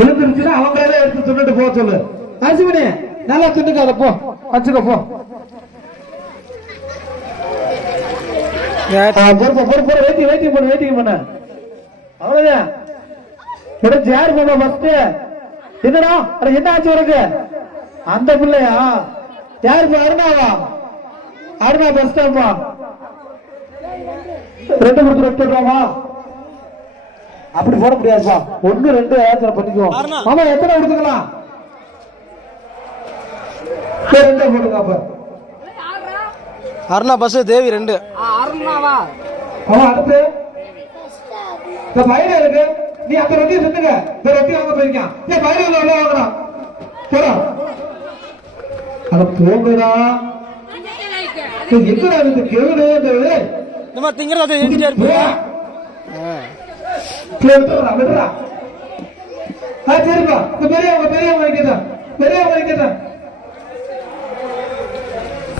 விழுந்துருச்சுன்னா அவங்களே எடுத்து துண்ணிட்டு போக சொல்லு. அரிசிமணி நல்லா துண்டுக்காத போ, வச்சுக்க போ. வெயிட்டிங் பண்ண அவ்வளவுதான். யாரு போமா ஃபர்ஸ்ட்? என்னடா என்ன ஆச்சு உனக்கு? அந்த பிள்ளையா? யாரு? அருணாவா? அருணா பஸ் ஸ்டாப்பா? 2 கொடுத்து எடுத்துடலாமா? அப்படி போட முடியாதுப்பா. 1 2 ஏற்ற பண்ணிக்குவோம். ஆமா, எத்தனை கொடுத்துக்கலாம்? 2 போடுங்க. அப்ப அருணா பஸ் தேவி 2. அருணாவா? ஆமா. அடுத்து இந்த பயிர இருக்கு. நீ அந்த ரொட்டியை செஞ்சுங்க. இந்த ரொட்டி வாங்க போயிருக்கான். பயிர உள்ள வாங்கலாம். போடா. அட போங்கடா. எங்கடா இந்த கேடு? நம்ம திங்கறத ஏத்திட்டே இருப்பீங்க. விடுறா விடுறா. சரிப்பா. பெரியவங்க வைக்கிறேன்.